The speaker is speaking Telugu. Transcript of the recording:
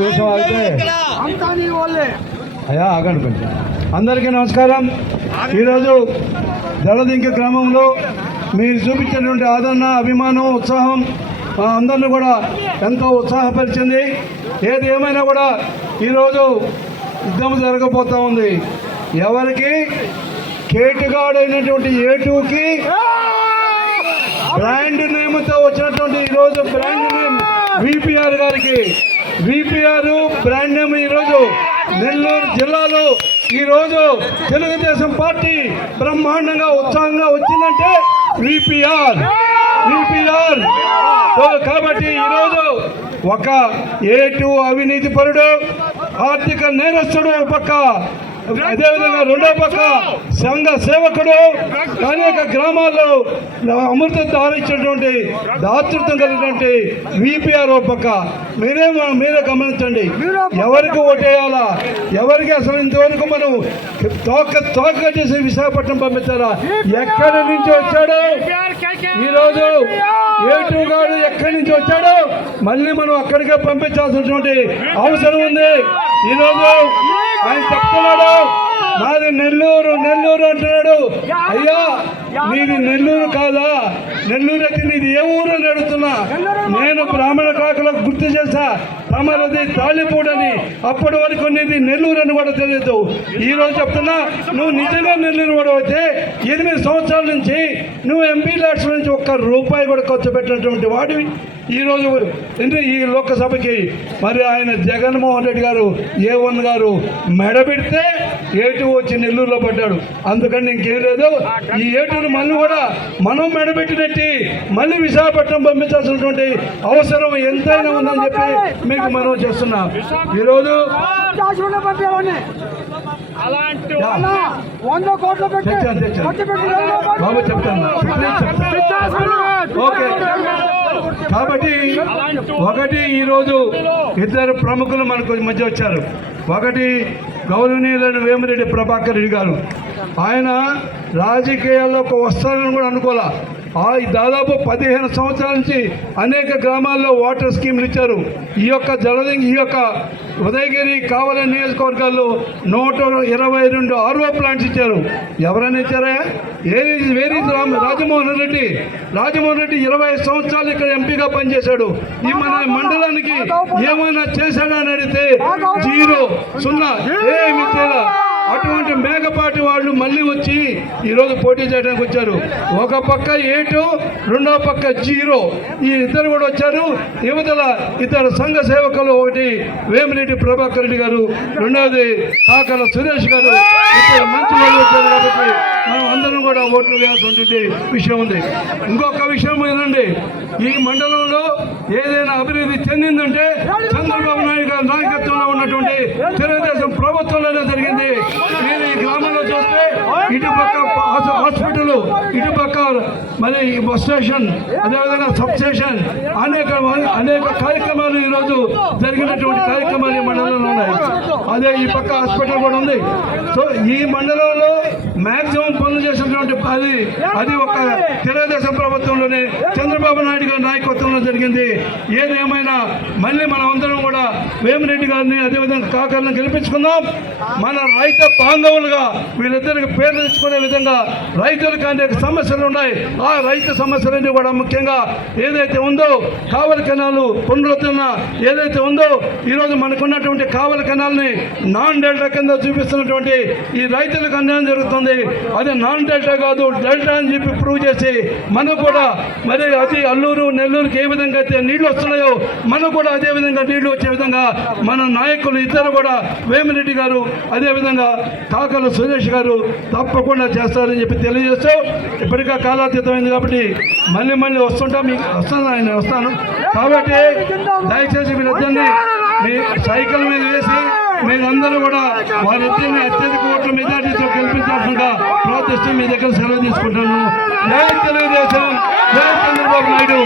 నిమిషం అయితే అయ్యా ఆగండి కొంచెం. అందరికీ నమస్కారం. ఈరోజు జలదింక గ్రామంలో మీరు చూపించినటువంటి ఆదరణ, అభిమానం, ఉత్సాహం అందరినీ కూడా ఎంతో ఉత్సాహపరిచింది. ఏది ఏమైనా కూడా ఈరోజు యుద్ధం జరగబోతూ ఉంది. ఎవరికి? కేటుగాడైనటువంటి A2కి బ్రాండ్ నేమ్తో వచ్చినటువంటి ఈరోజు బ్రాండ్ నేమ్ విపిఆర్ గారికి. విపిఆర్ బ్రాండ్ నేమ్ ఈరోజు నెల్లూరు జిల్లాలో ఈరోజు తెలుగుదేశం పార్టీ బ్రహ్మాండంగా ఉత్సాహంగా వచ్చిందంటే విపిఆర్. కాబట్టి ఈరోజు ఒక A2 అవినీతి పరుడు, ఆర్థిక నేరస్తుడు ఒక పక్క, అదేవిధంగా రెండో పక్క సంఘ సేవకుడు, అనేక గ్రామాల్లో అమృత దారించినటువంటి దాతృత్వం కలిగినటువంటి విపిఆర్ ఒక పక్క. మీరే గమనించండి, ఎవరికి ఓటేయాలా, ఎవరికి అసలు ఇంతవరకు మనం తోక చేసి విశాఖపట్నం పంపించాలా? ఎక్కడి నుంచి వచ్చాడు ఈరోజు A2 గారు? ఎక్కడి నుంచి వచ్చాడు? మళ్ళీ మనం అక్కడికే పంపించాల్సినటువంటి అవసరం ఉంది. ఈరోజు ఆయన చెప్తున్నాడు, నాది నెల్లూరు అంటున్నాడు. అయ్యా, నీది నెల్లూరు కాదా? నెల్లూరు అయితే నీది ఏ ఊరు అని అడుగుతున్నా. నేను బ్రాహ్మణ కాకులకు గుర్తు చేశా, తమరది తాళిపూడని. అప్పటి వరకు నీది నెల్లూరు అని కూడా తెలియదు. ఈరోజు చెప్తున్నా, నువ్వు నిజంగా నెల్లూరు వాడు అయితే 8 సంవత్సరాల నుంచి నువ్వు ఎంపీ ల్యాడ్స్ నుంచి ₹1 కూడా ఖర్చు పెట్టినటువంటి వాడివి. ఈరోజు ఈ లోకసభకి మరి ఆయన జగన్మోహన్ రెడ్డి గారు A1 గారు మెడబెడితే A2 వచ్చి నెల్లూరులో పడ్డాడు. అందుకని ఇంకేం లేదు. ఈ A2ను మళ్ళీ కూడా మనం మెడబెట్టినట్టు మళ్ళీ విశాఖపట్నం పంపించాల్సినటువంటి అవసరం ఎంతైనా ఉందని చెప్పి మీకు మనం చేస్తున్నాం. ఈరోజు బాబు చెప్తాను. ఓకే, కాబట్టి ఒకటి ఈరోజు ఇద్దరు ప్రముఖులు మనకు మధ్య వచ్చారు. ఒకటి గౌరవనీయులైన వేమిరెడ్డి ప్రభాకర్ రెడ్డి గారు. ఆయన రాజకీయాల్లోకి వస్తారని కూడా అనుకోలే. దాదాపు 15 సంవత్సరాల నుంచి అనేక గ్రామాల్లో వాటర్ స్కీమ్లు ఇచ్చారు. ఈ యొక్క ఉదయగిరి, కావలి నియోజకవర్గాల్లో 122 RO ప్లాంట్స్ ఇచ్చారు. ఎవరైనా ఇచ్చారా? రాజమోహన్ రెడ్డి 25 సంవత్సరాలు ఇక్కడ ఎంపీగా పనిచేశాడు. ఈ మన మండలానికి ఏమైనా చేశాడా అని అడిగితే 0, 0, ఏమి చేయలే. అటువంటి మేకపాటి వాళ్ళు మళ్ళీ వచ్చి ఈరోజు పోటీ చేయడానికి వచ్చారు. ఒక పక్క A2, రెండో పక్క 0. ఈ ఇద్దరు కూడా వచ్చారు. యువతల ఇద్దరు సంఘ సేవకులు, ఒకటి వేమిరెడ్డి ప్రభాకర్ రెడ్డి గారు, రెండవది కాకల సురేష్ గారు. ఇద్దరు మంచి వాళ్ళు వచ్చారు. కాబట్టి మనం అందరం కూడా ఓట్లు వేయాల్సినటువంటి విషయం ఉంది. ఇంకొక విషయం ఏంటంటే, ఈ మండలంలో ఏదైనా అభివృద్ధి చెందిందంటే చంద్రబాబు నాయుడు గారి నాయకత్వంలో ఉన్నటువంటి తెలుగుదేశం ప్రభుత్వంలోనే జరిగింది. మీరు ఈ గ్రామంలో చూస్తే ఇటుపక్క హాస్పిటల్, ఇటుపక్క మరి బస్ స్టేషన్, అదేవిధంగా సబ్ స్టేషన్, అనేక కార్యక్రమాలు ఈరోజు జరిగినటువంటి కార్యక్రమాలు ఈ మండలంలో ఉన్నాయి. అదే ఈ పక్క హాస్పిటల్ కూడా ఉంది. సో ఈ మండలంలో మ్యాక్సిమం పనులు చేసినటువంటి అది ఒక తెలుగుదేశం ప్రభుత్వంలోనే చంద్రబాబు నాయుడు గారి నాయకత్వంలో జరిగింది. ఏదేమైనా మళ్ళీ మనం అందరం కూడా వేమిరెడ్డి గారిని, అదేవిధంగా కాకర్లను గెలిపించుకుందాం. మన రైతు బాంధవులుగా వీళ్ళిద్దరికి పేర్లు తెచ్చుకునే విధంగా రైతులకు అనేక సమస్యలు ఉన్నాయి. ఆ రైతు సమస్యలన్నీ కూడా ముఖ్యంగా ఏదైతే ఉందో కావలి కెనాలు పునరుద్ధరణ ఏదైతే ఉందో, ఈరోజు మనకున్నటువంటి కావలి కెనాల్ని నాన్ డెల్టా కింద చూపిస్తున్నటువంటి ఈ రైతులకు అన్యాయం జరుగుతుంది. అది నాన్ డెల్టా కాదు, డెల్టా అని చెప్పి ప్రూవ్ చేసి మనకు కూడా మరి అది అల్లూరు, నెల్లూరుకి ఏ విధంగా అయితే నీళ్లు వస్తున్నాయో మనకు కూడా అదే విధంగా నీళ్లు వచ్చే విధంగా మన నాయకులు ఇద్దరు కూడా వేమిరెడ్డి గారు, అదేవిధంగా కాకల సురేష్ గారు తప్పకుండా చేస్తారని చెప్పి తెలియజేస్తూ, ఇప్పటికా కాలాతీతమైంది కాబట్టి మళ్ళీ వస్తాను. కాబట్టి దయచేసి వీరిద్దరిని మీ సైకిల్ మీద వేసి మీరందరూ కూడా వారిద్దరిని అత్యధిక ఓట్ల మెజార్టీతో గెలిపించాల్సిందిగా ప్రార్థిస్తూ మీ దగ్గర సెలవు తీసుకుంటాను. జై తెలుగుదేశం, జై చంద్రబాబు నాయుడు.